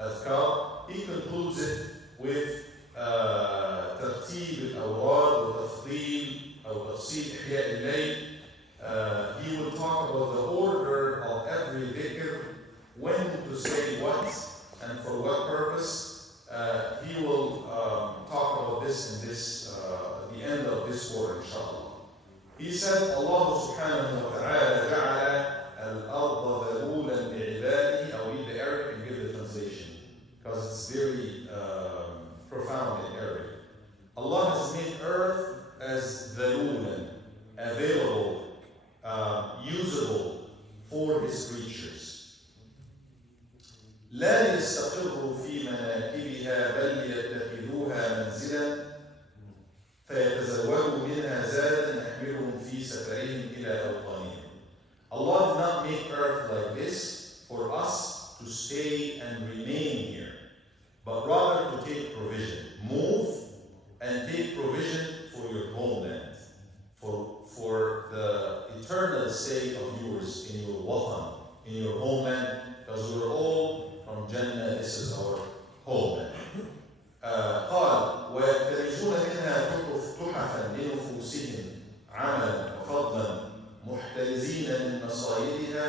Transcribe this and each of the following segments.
أذكار. He concludes it with ترتيب الأوراد وتفضيل أو تفصيل إحياء الليل. He will talk about the order of every dhikr, when to say what and for what purpose. He will talk about this in this at the end of this quarter, inshallah. He said, Allah subhanahu wa ta'ala ja'ala al-arda dhalulan li'ibadihi. I'll read the Arabic and give the translation because it's very profound in Arabic. Allah has made earth as dhalulan, available, usable for His creatures. لا يستقر في مناكبها بل يتخذوها منزلا فيتزودوا منها زادا يحملهم في سفرهم إلى أوطانهم. Allah did not make earth like this for us to stay and remain here, but rather to take provision. Move and take provision for your homeland, for the eternal stay of yours in your watan, in your homeland, because we're all from Jannah, this is our homeland. قال ويكتنزون منها تحفا لنفوسهم عملا وفضلا محترزين من مصائدها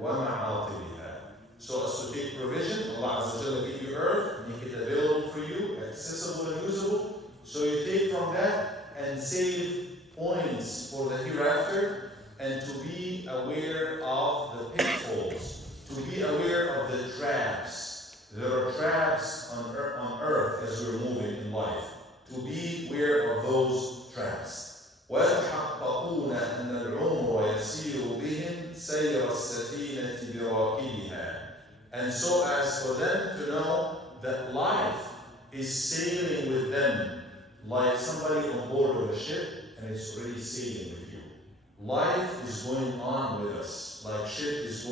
ومعاطبها. So as to take provision, Allah Azza wa Jalla gave you earth, make it available for you, accessible and usable. So you take from that and save points for the hereafter, and to be aware of the pitfalls, to be aware of the traps. There are traps on earth as we're moving in life. To be aware of those traps. وَيَتَحَقَّقُونَ أَنَّ الْعُمْرَ يَسِيرُ بِهِمْ سَيْرَ السَّفِينَةِ بِرَاكِبِهَا. And so as for them to know that life is sailing with them, like somebody on board of a ship and it's already sailing with you. Life is going on with us, like ship is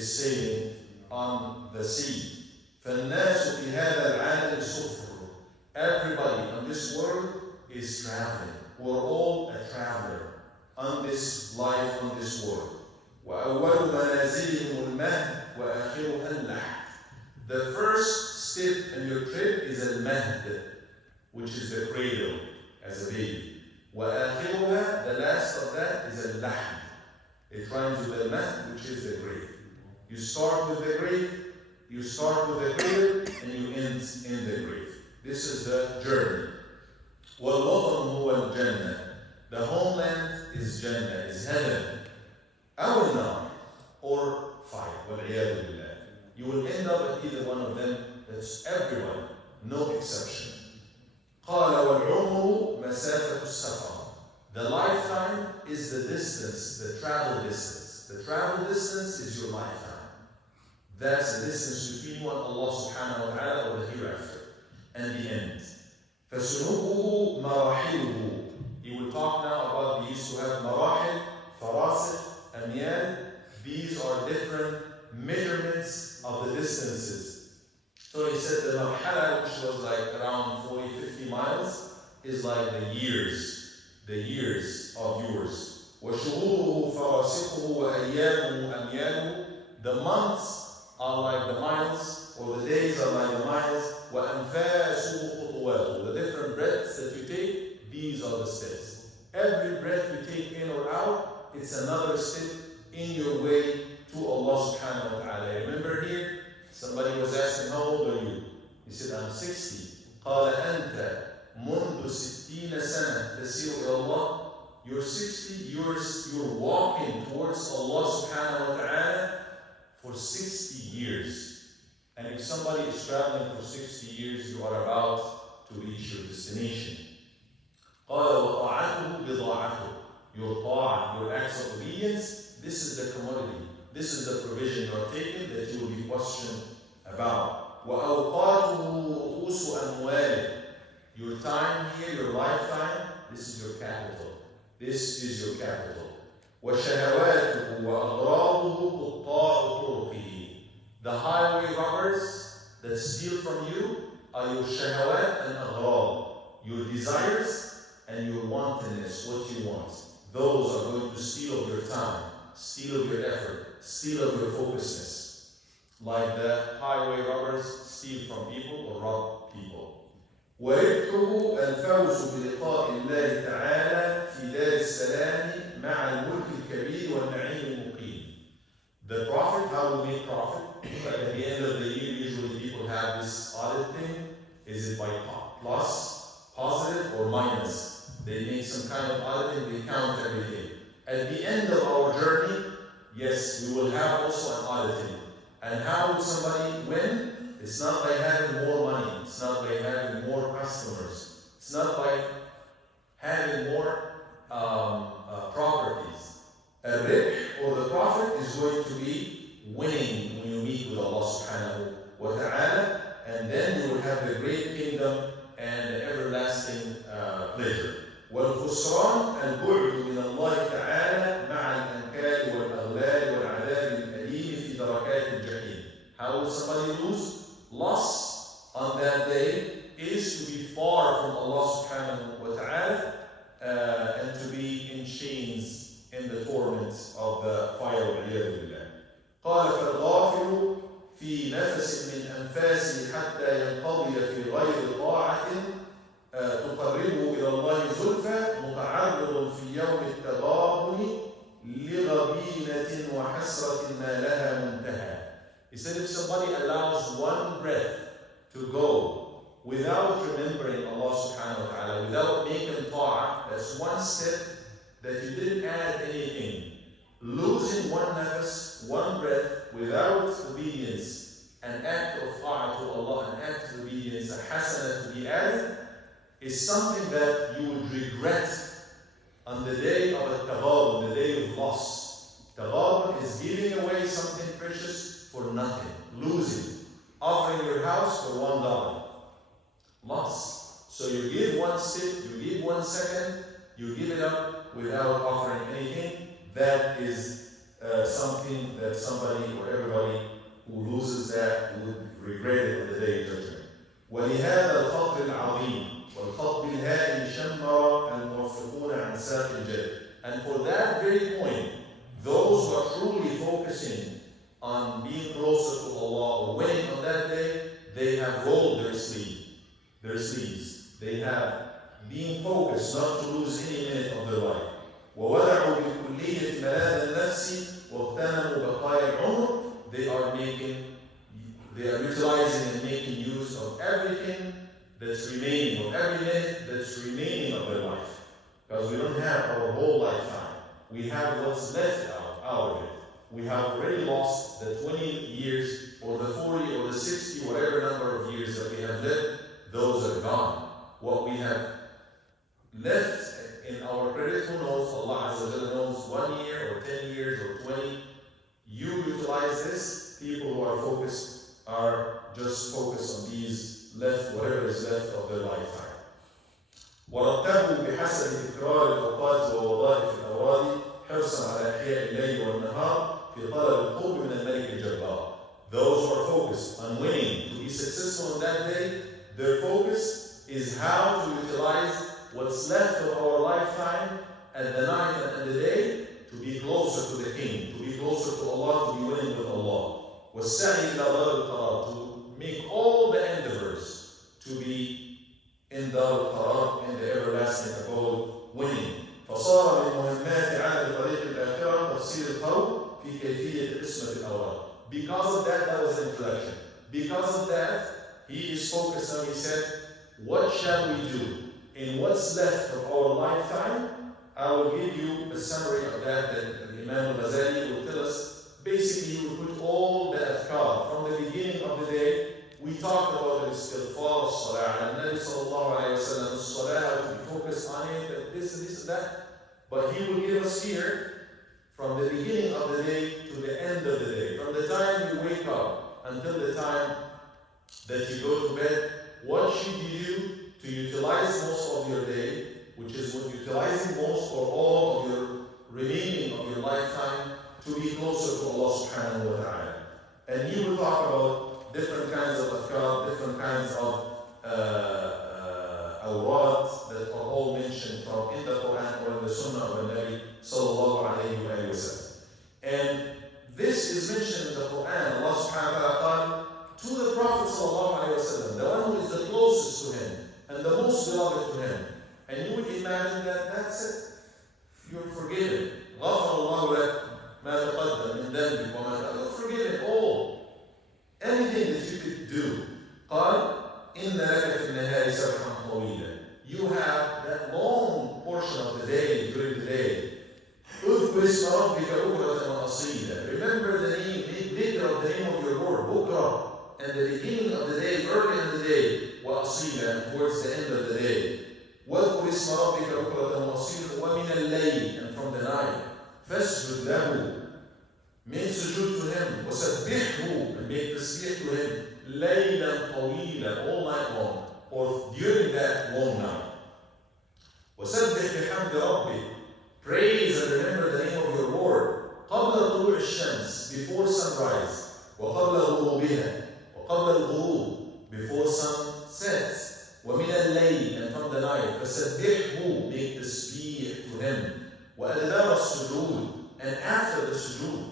sailing on the sea. فَالنَّاسُ فِي هَذَا الْعَالَمِ سُفْرٌ. Everybody on this world is traveling. We're all a traveler on this life, on this world. وَأَوَّلُ مَنَازِلِهِمُ الْمَهْدُ وَآخِرُهَا اللَّحْدُ. The first step in your trip is al-mahd, which is the cradle as a baby. وَآخِرُهَا, the last of that is al-lahd. It rhymes with al-mahd, which is the grave. You start with the grave, you start with the cradle, and you end in the grave. This is the journey. وَالْوَطَنُ هُوَ الْجَنَّةِ. The homeland is Jannah, is heaven. أو النار, or fire. وَالْعِيَاذُ بِاللَّهِ. You will end up at either one of them. That's everyone, no exception. قَالَ وَالْعُمْرُ مَسَافَةُ السَّفَرِ. The lifetime is the distance, the travel distance. The travel distance is your lifetime. That's the distance between you and Allah subhanahu wa ta'ala, or the hereafter, and the end. فَسُنُوبُهُ مَرَاحِلُهُ. He will talk now about these who have marahil, farasikh, amyal. These are different measurements of the distances. So he said the marhala, which was like around 40, 50 miles, is like the years of yours. وَشُهُورُهُ فَرَاسِخُهُ وَأَيَّامُهُ أَمْيَالُهُ. The months are like the miles, or the days are like the miles. وَأَنْفَاسُهُ خُطُوَاتُهُ. The different breaths that you take, these are the steps. Every breath you take in or out, it's another step in your way to Allah subhanahu wa ta'ala. Remember here, somebody was asking, how old are you? He said, I'm 60. قال أنت منذ 60 سنة تسير إلى الله. You're 60 years, you're walking towards Allah subhanahu wa ta'ala for 60 years. And if somebody is traveling for 60 years, you are about to reach your destination. قال وطاعته بضاعته. Your ta'ah, your acts of obedience, this is the commodity. This is the provision you are taking that you will be questioned about. وأوقاته رؤوس أمواله. Your time here, your lifetime, this is your capital. This is your capital. وشهواته وأغراضه قطاع طرقه. The highway robbers that steal from you are your shahawat and aghrab, your desires and your wantonness, what you want. Those are going to steal of your time, steal of your effort, steal of your focusedness. like the highway robbers steal from people or rob people. وربحه الفوز بلقاء الله تعالى في دار السلام مع الملك الكبير والنعيم المقيم. The profit, how do we make profit? At the end of the year, usually people have this audit thing. Is it by plus, positive, or minus? They make some kind of auditing, they count everything. At the end of our journey, yes, we will have also an auditing. And how would somebody win? It's not by having more money. It's not by having more customers. It's not by having more properties. الربح or the profit is going to be winning when you meet with Allah subhanahu wa ta'ala, and then you will have the great kingdom and the everlasting pleasure. والخسران البعد من الله تعالى مع الأنكال والأغلال والعذاب الأليم في دركات الجحيم. How will somebody lose? Loss on that day is to be far from Allah subhanahu wa ta'ala and to be in chains in the torments of the fire والعياذ بالله. قال فالغافل في نفس من أنفاسه حتى ينقضي في غير طاعة تقربه إلى الله زلفى متعرض في يوم التغابن لغبينة وحسرة ما لها منتهى. He said if somebody allows one breath to go without remembering Allah subhanahu wa ta'ala, without making ta'ah, that's one step that you didn't add anything. Losing one nafas, one breath without obedience, an act of ta'ah to Allah, an act of obedience, a hasana to be added, is something that you would regret on the day of al-taghabun, the day of loss. Taghabun is giving away something precious for nothing, losing. Offering your house for $1, loss. So you give one step, you give 1 second, you give it up without offering anything. That is something that somebody or everybody who loses that would regret it on the day of judgment. ولهذا الخطر العظيم والخط بالهاء شمر الموفقون عن ساق الجد. And for that very point, those who are truly focusing on being closer to Allah or winning on that day, they have rolled their sleeves. They have been focused not to lose any minute of their life. وَوَدَعُوا بِالْكُلِّيَّةِ مَلَاذَ النَّفْسِ وَاغْتَنَمُوا بَقَايَا الْعُمْرِ. They are utilizing and making use of everything that's remaining, of every minute that's remaining of their life. Because we don't have our whole lifetime. We have what's left out of it. We have already lost the 20 years or the 40 or the 60, whatever number of years that we have lived, those are gone. What we have left in our credit, who knows? Allah Azza wa Jalla knows 1 year or 10 years or 20. You utilize this. People who are focused are just focused on these left, whatever is left of their lifetime. ورتبوا بحسب تكرار الأوقات ووظائف الأوراد حرصا على إحياء الليل والنهار في طلب القرب من الملك الجبار. Those who are focused on winning to be successful on that day, their focus is how to utilize what's left of our lifetime at the night and the day to be closer to the King, to be closer to Allah, to be winning with Allah. والسعي إلى دار القرار, to make all the endeavors to be in دار القرار, in the everlasting abode, winning. فصار من مهمات عالم طريق الآخرة تفسير القول في كيفية قسمة الأوراق. Because of that, that was the introduction. Because of that, he is focused on, he said, what shall we do? In what's left of our lifetime, I will give you a summary of that Imam al-Ghazali will tell us. Basically, you will put all the adhkar from the beginning of the day. We talked about the istighfar, salah, and Nabi sallallahu alayhi wa sallam, salah, to be focused on it, and this and that. But he will give us here, from the beginning of the day to the end of the day, from the time you wake up until the time that you go to bed, what should you do to utilize most of your day, which is what utilizing most or all of your remaining of your lifetime, to be closer to Allah subhanahu wa ta'ala. And he will talk about different kinds of adhkar, different kinds of awrad that are all mentioned from in the Quran or in the Sunnah of the Nabi sallallahu alayhi wa sallam. And this is mentioned in the Quran. Allah subhanahu wa ta'ala you could do. قال إن لك في النهار سبحا طويلا. You have that long portion of the day during the day. اذكر اسم ربك بكرة وأصيلا. Remember the name, make dhikr of the name of your Lord, bukra, and the beginning of the day, early in the day, وأصيلا, and towards the end of the day. واذكر اسم ربك بكرة وأصيلا ومن الليل, and from the night. فاسجد له, make sujood to him, وسبحه, and make tasbih to him, ليلا طويلا, all night long, or during that long night. وسبح بحمد ربك, praise and remember the name of your Lord. قبل طلوع الشمس, before sunrise. وقبل غروبها, وقبل الغروب, before sun sets. ومن الليل, and from the night. فسبحه, make tasbih to him. وأدبار السجود, and after the sujood.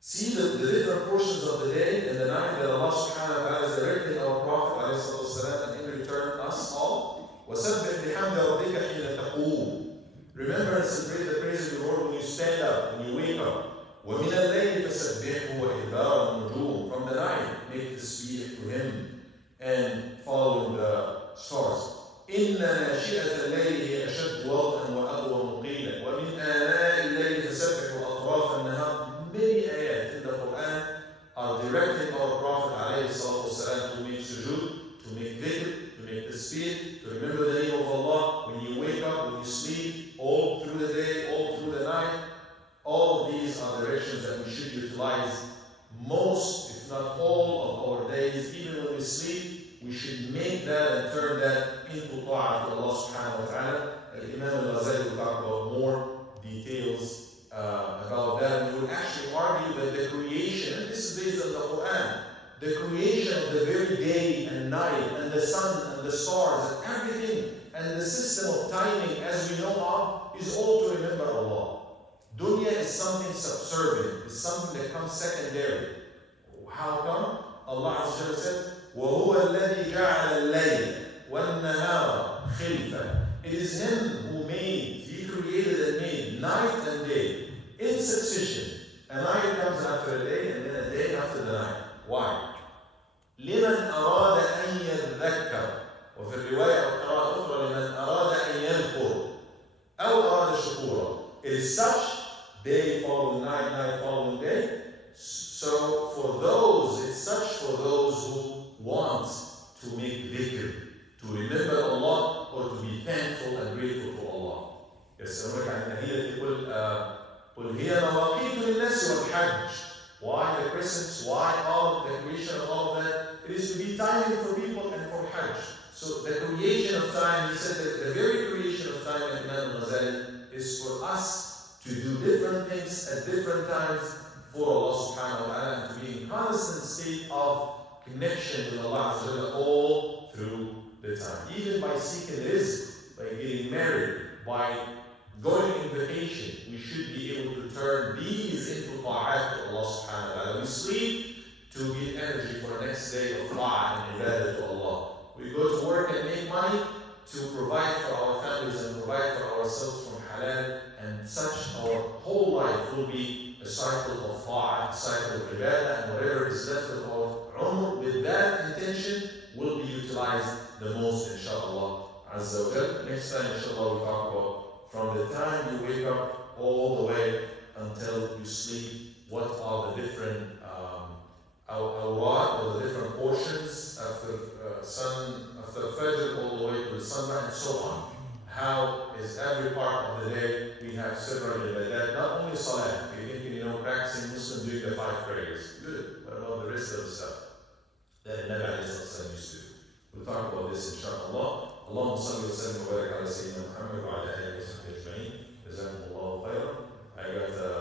See the different portions of the day and the night that Allah subhanahu wa ta'ala is directing our Prophet والسلام, and in return us all. وسبح بحمد ربك حين تقوم. Remember and celebrate the praise of the Lord when you stand up, when you wake up. وَمِنَ اللَّيْلِ فَسَبِّحْهُ وَإِدْبَارَ النُّجُومِ. From the night, make tasbih to him and following the stars. إِنَّ نَاشِئَةَ اللَّيْلِ هِيَ أَشَدُّ وَطْئًا وَأَقْوَمُ قِيلًا وَمِنْ آنَاءِ اللَّيْلِ فَسَبِّحْ وَأَطْرَافَ النَّهَارِ. Many ayat in the Quran are directing our Prophet ﷺ to make sujood, to make dhikr, to make tasbih, to remember the name of Allah when you wake up, when you sleep, all through the day, all through the night. All of these are directions that we should utilize most, if not all, of our days. Even when we sleep, we should make that and turn that into ta'ah to Allah subhanahu wa ta'ala. Imam al-Ghazali will talk about more details about that. And he would actually argue that the creation, and this is based on the Quran, the creation of the very day and night, and the sun and the stars and everything, and the system of timing as we know of, is all to remember Allah. Dunya is something subservient, it's something that comes secondary. How come? Allah Azza wa Jalla said, وَهُوَ الَّذِي جَعَلَ اللَّيْلَ وَالنَّهَارَ خِلْفًا. It is Him who made, He created and made night and day in succession. A night comes after a day and then a day after the night. Why? لِمَنْ أَرَادَ أَنْ يَذَّكَّرَ. وفي الرواية أو قراءة أخرى لمن أراد أن يذكر أو أراد شكورا. It is such, day following night, night following day. So for those, it's such for those who want to make dhikr, to remember Allah or to be thankful and grateful to Allah. يسألونك عن الأهلة قل هي مواقيت للناس والحج. Why the crescents? Why all the creation of all of that? It is to be timing for people and for Hajj. So the creation of time, he said that the very creation of time in Imam al-Ghazali is for us to do different things at different times for Allah subhanahu wa ta'ala, and to be in constant state of connection with Allah Azza wa Jalla all through the time. Even by seeking rizq, by getting married, by going on vacation, we should be able to turn these into ta'at to Allah subhanahu wa ta'ala. We sleep to get energy for the next day of ta'at and ibadah to Allah. We go to work and make money to provide for our families and provide for ourselves from halal, and such our whole life will be a cycle of ta'at, a cycle of ibadah, and whatever is left of our umr with that intention will be utilized the most, inshallah Azza wa Jal. Next time, inshallah, we talk about from the time you wake up all the way until you sleep, what are the different awrad, or the different portions after after Fajr all the way to the sunrise, and so on. How is every part of the day we have several ibadat, not only salah. You think, practicing Muslim doing the 5 prayers. Good. What about the rest of the stuff that Nabi alayhi salatu used to do? We'll talk about this inshallah. اللهم صل وسلم وبارك على سيدنا محمد وعلى آله وصحبه أجمعين. جزاكم الله خيرا. I got a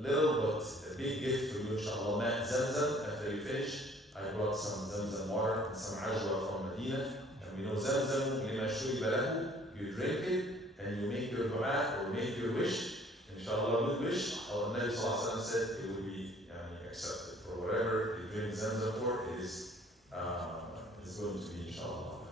little but a big gift for you, inshallah. ماء زمزم. After you finish, I brought some zamzam water and some ajwa from Medina. And we know zamzam, لما شرب له, you drink it and you make your dua or make your wish. Inshallah, good wish. Our Nabi Sallallahu Alaihi Wasallam said it will be accepted. For whatever you drink zamzam for, it is going to be inshallah.